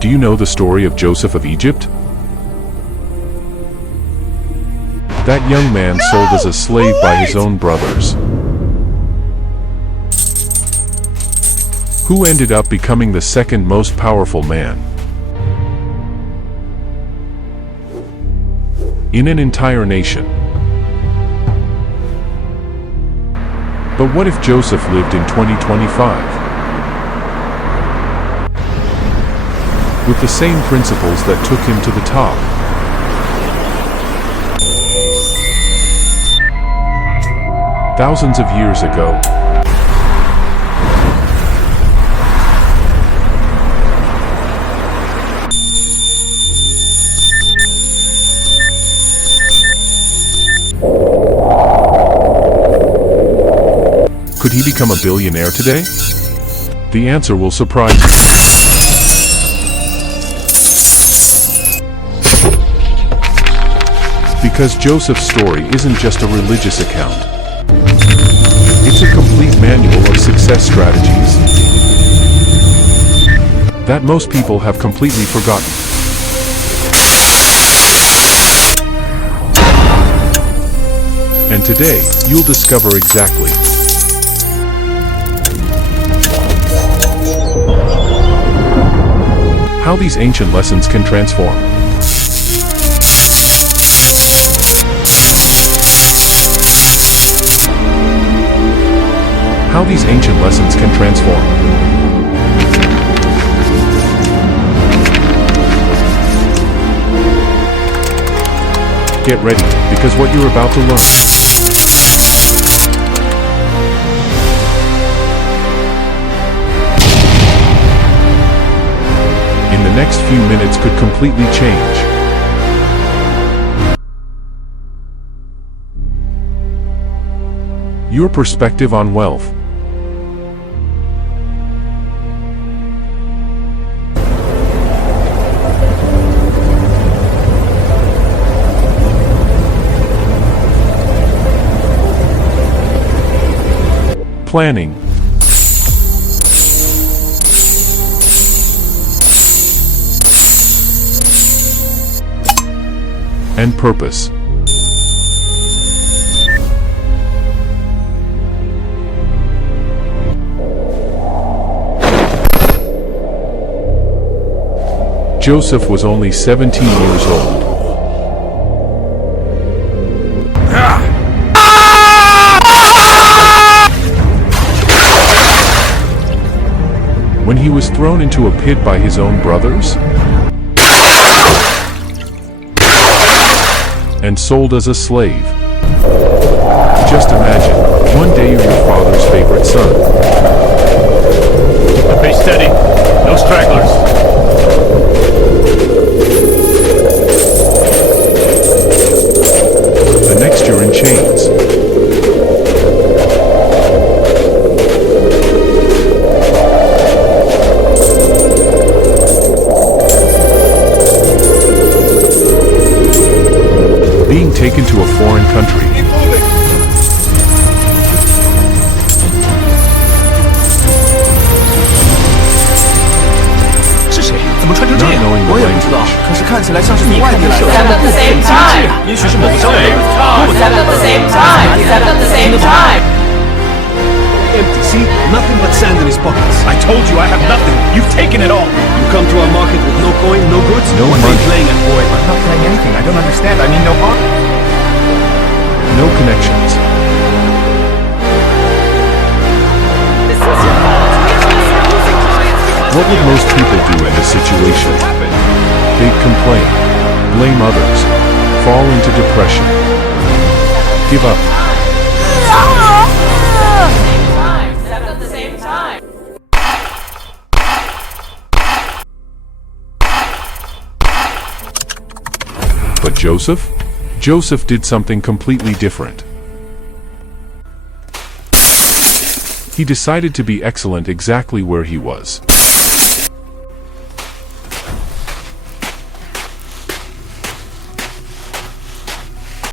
Do you know the story of Joseph of Egypt? That young man sold as a slave by his own brothers, who ended up becoming the second most powerful man in an entire nation. But what if Joseph lived in 2025? With the same principles that took him to the top. Thousands of years ago. Could he become a billionaire today? The answer will surprise you. Because Joseph's story isn't just a religious account. It's a complete manual of success strategies that most people have completely forgotten. And today, you'll discover exactly how these ancient lessons can transform. How these ancient lessons can transform. Get ready, because what you're about to learn in the next few minutes could completely change your perspective on wealth. Planning. And purpose. Joseph was only 17 years old. When he was thrown into a pit by his own brothers and sold as a slave. Just imagine, one day you're your father's favorite son. Keep the pace steady, no stragglers. The next you're in chains. Being taken to a foreign country. Not knowing the language. Seven at the same time. Seven at the same time. Seven at the same time. Empty, see? Nothing but sand in his pockets. I told you I have nothing. You've taken it all. You come to our market with no coin, no goods? No What are you money. playing at, boy? I'm not playing anything. I don't understand. I mean, no harm. No connections. What would most people do in this situation? They'd complain, blame others, fall into depression, give up. Seven at the same time. But Joseph? Joseph did something completely different. He decided to be excellent exactly where he was.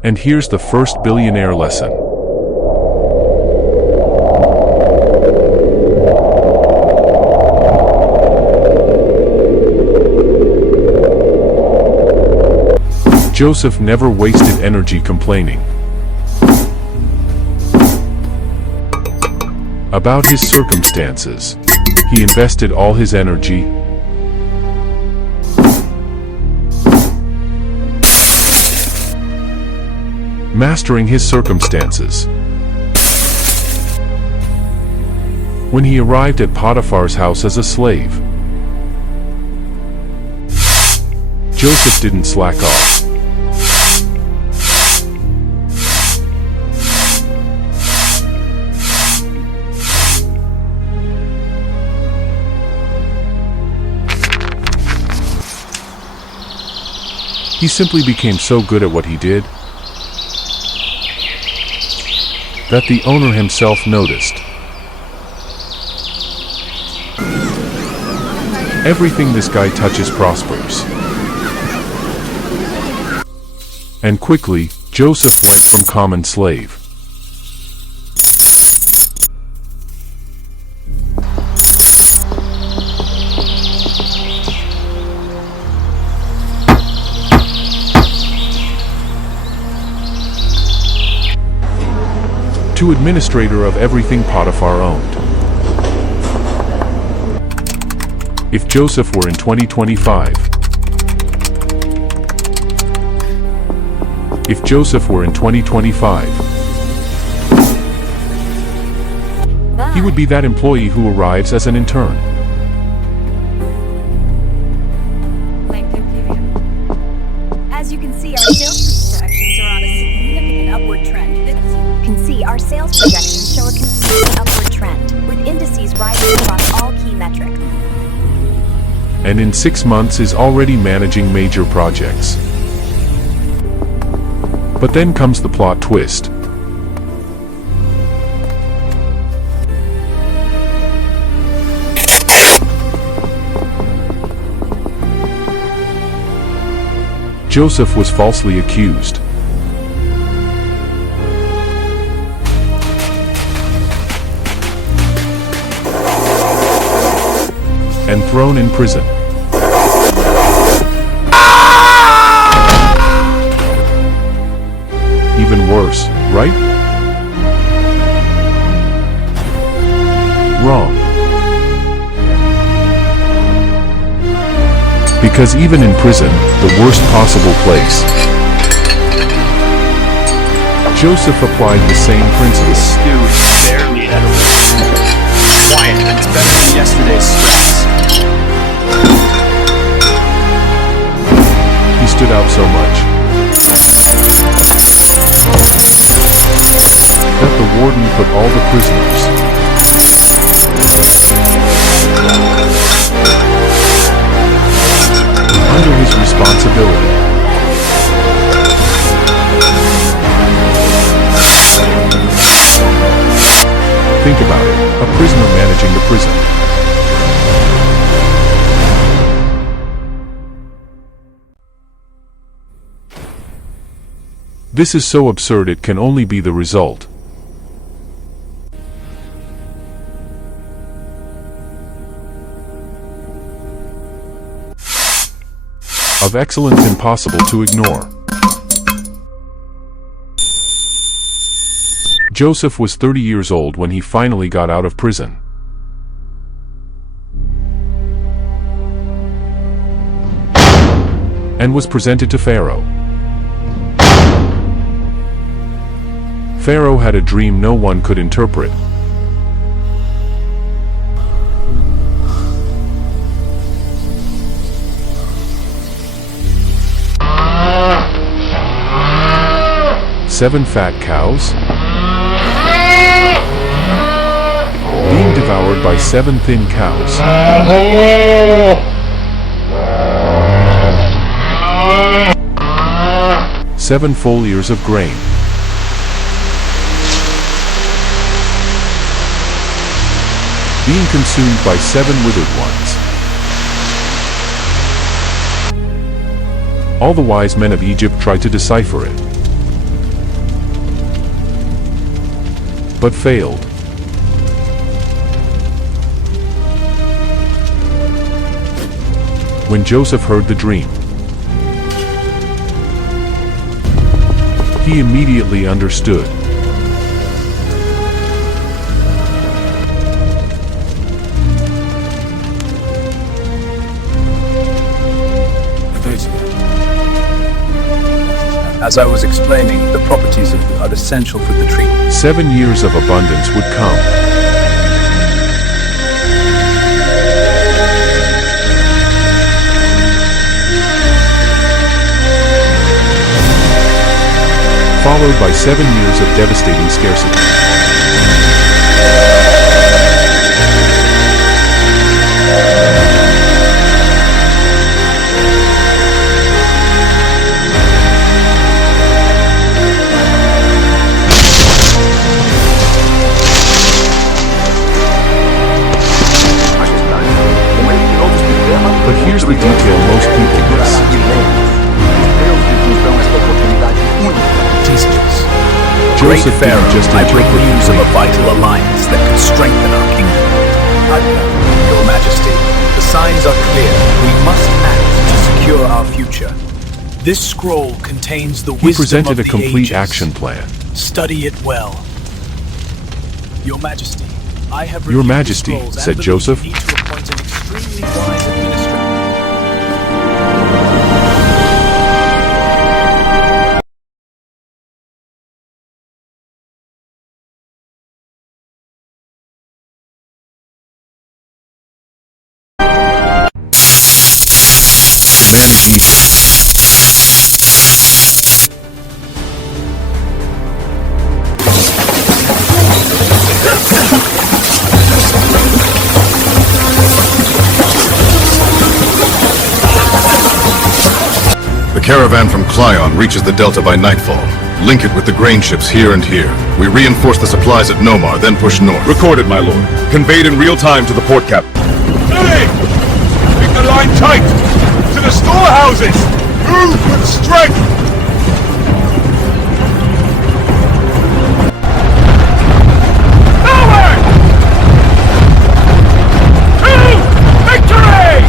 And here's the first billionaire lesson. Joseph never wasted energy complaining about his circumstances. He invested all his energy mastering his circumstances. When he arrived at Potiphar's house as a slave, Joseph didn't slack off. He simply became so good at what he did that the owner himself noticed. Everything this guy touches prospers. And quickly, Joseph went from common slave to administrator of everything Potiphar owned. If Joseph were in 2025, if Joseph were in 2025, he would be that employee who arrives as an intern. As you can see, our sales projections are on a significant upward trend. Our sales projections show a consistent upward trend, with indices rising across all key metrics. And in 6 months is already managing major projects. But then comes the plot twist. Joseph was falsely accused and thrown in prison. Even worse, right? Wrong. Because even in prison, the worst possible place, Joseph applied the same principles. Stew is barely edible. Quiet, it's better than yesterday's stress. He stood out so much that the warden put all the prisoners under his responsibility. Think about it, a prisoner managing the prison. This is so absurd it can only be the result of excellence impossible to ignore. Joseph was 30 years old when he finally got out of prison. And was presented to Pharaoh. Pharaoh had a dream no one could interpret. Seven fat cows being devoured by 7 thin cows. 7 full ears of grain being consumed by 7 withered ones. All the wise men of Egypt tried to decipher it, but failed. When Joseph heard the dream, He immediately understood. As I was explaining, the properties are essential for the treatment. 7 years of abundance would come. Followed by 7 years of devastating scarcity. But here's the detail most people miss. Great Joseph Pharaoh, didn't just I bring interpret news the of a dream. vital alliance that could strengthen our kingdom. Your Majesty, the signs are clear. We must act to secure our future. This scroll contains the He wisdom presented of a the complete ages. action plan. Study it well. Your Majesty, I have Your reviewed the Majesty, scrolls and said believe Joseph. you need to appoint an extremely wise administrator. The caravan from Clyon reaches the Delta by nightfall. Link it with the grain ships here and here. We reinforce the supplies at Nomar, then push north. Recorded, my lord. Conveyed in real time to the port captain. Hey! Keep the line tight! To the storehouses! Move with strength! Forward! To victory!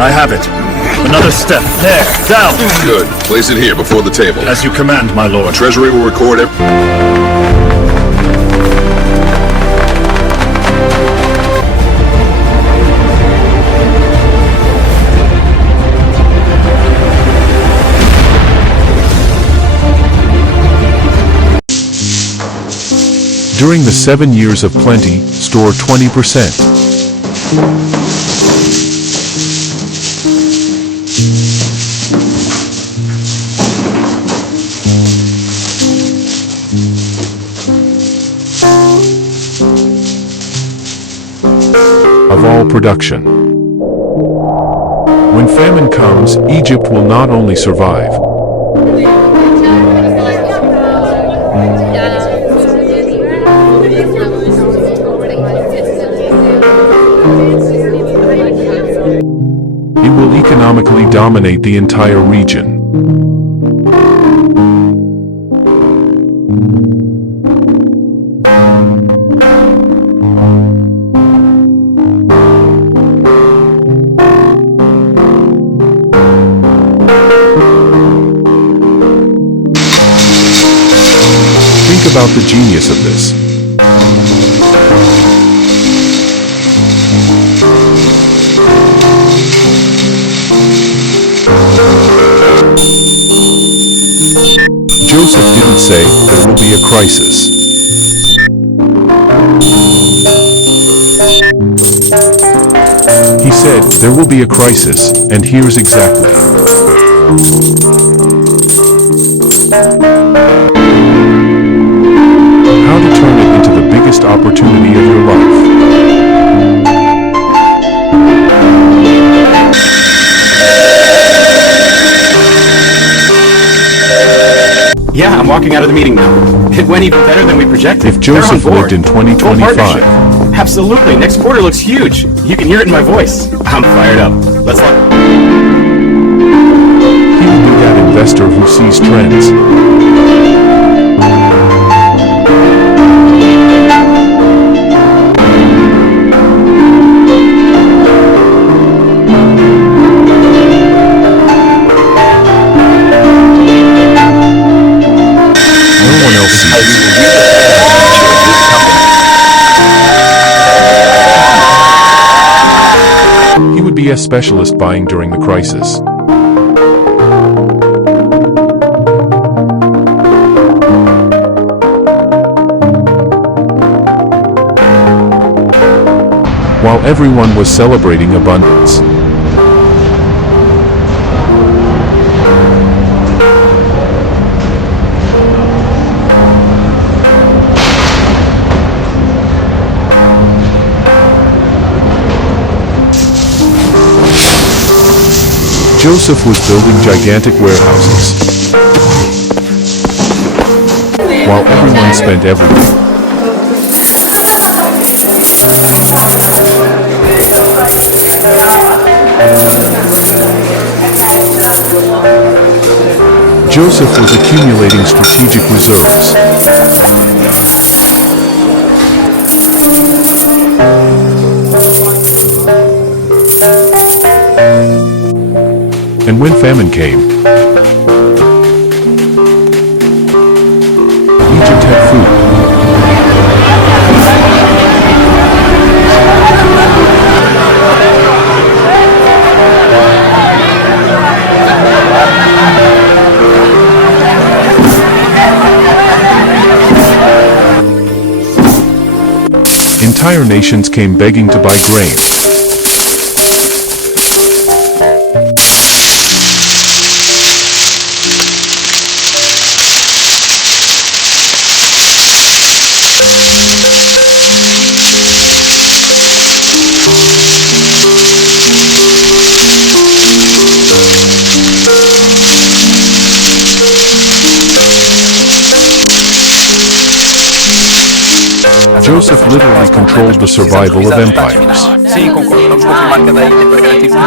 I have it. Another step. There. Down. Good. Place it here before the table. As you command, my lord. Treasury will record it. During the 7 years of plenty, store 20%. Of all production. When famine comes, Egypt will not only survive, it will economically dominate the entire region. Think about the genius of this. Joseph didn't say there will be a crisis. He said there will be a crisis, and here's exactly. How to turn it into the biggest opportunity of your life. Yeah, I'm walking out of the meeting now. It went even better than we projected. If Joseph They're on board. lived in Full 2025, partnership. Absolutely. Next quarter looks huge. You can hear it in my voice. I'm fired up. Let's lock. He will be that investor who sees trends. No one else sees. He would be a specialist buying during the crisis. While everyone was celebrating abundance. Joseph was building gigantic warehouses, while everyone spent everything. Joseph was accumulating strategic reserves. And when famine came, Egypt had food. Entire nations came begging to buy grain. Joseph literally controlled the survival of empires. Sim, concordo. Vamos confirmar que é daí, depois garantir que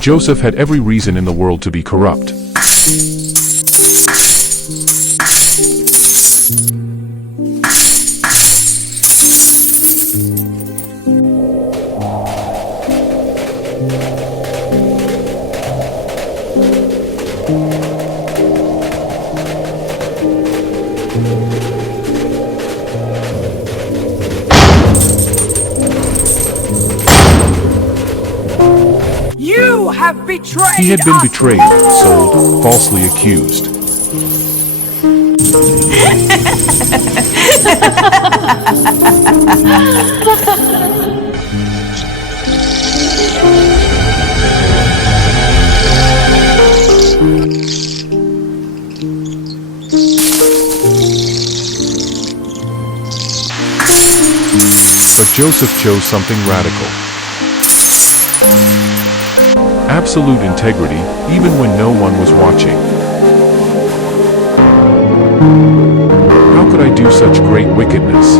Joseph had every reason in the world to be corrupt. He had been betrayed, sold, falsely accused. But Joseph chose something radical. Absolute integrity, even when no one was watching. How could I do such great wickedness?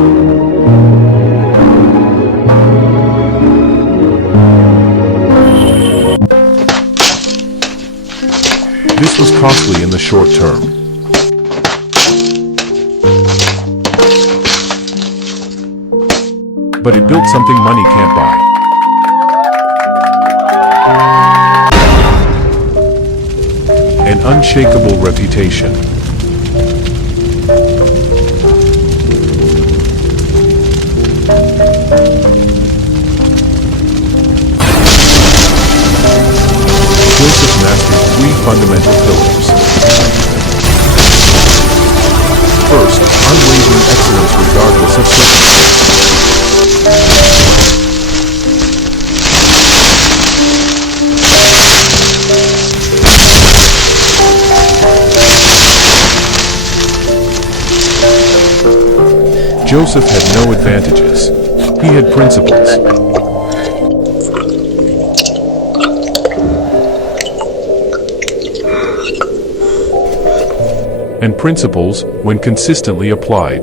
This was costly in the short term. But it built something money can't buy. An unshakable reputation. Joseph mastered three fundamental pillars. First, unwavering excellence regardless of circumstances. Joseph had no advantages. He had principles. and principles when consistently applied.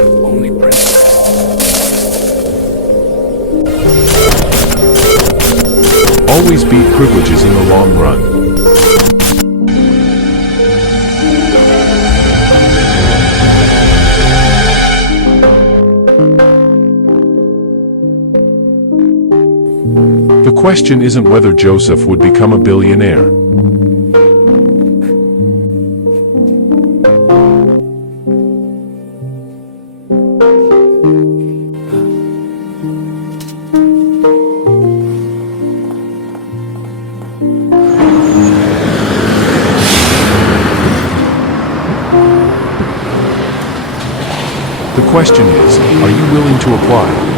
Only principles. Always beat privileges in the long run. The question isn't whether Joseph would become a billionaire. The question is, are you willing to apply?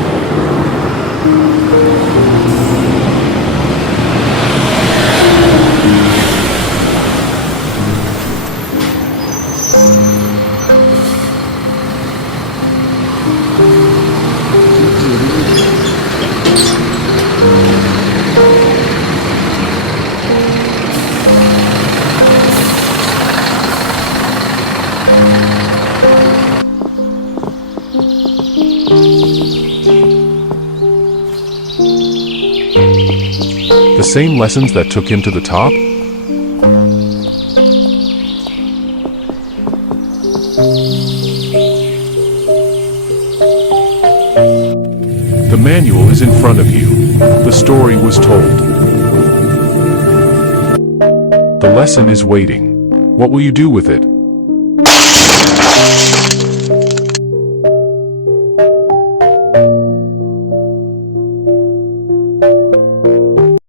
The same lessons that took him to the top? The manual is in front of you. The story was told. The lesson is waiting. What will you do with it?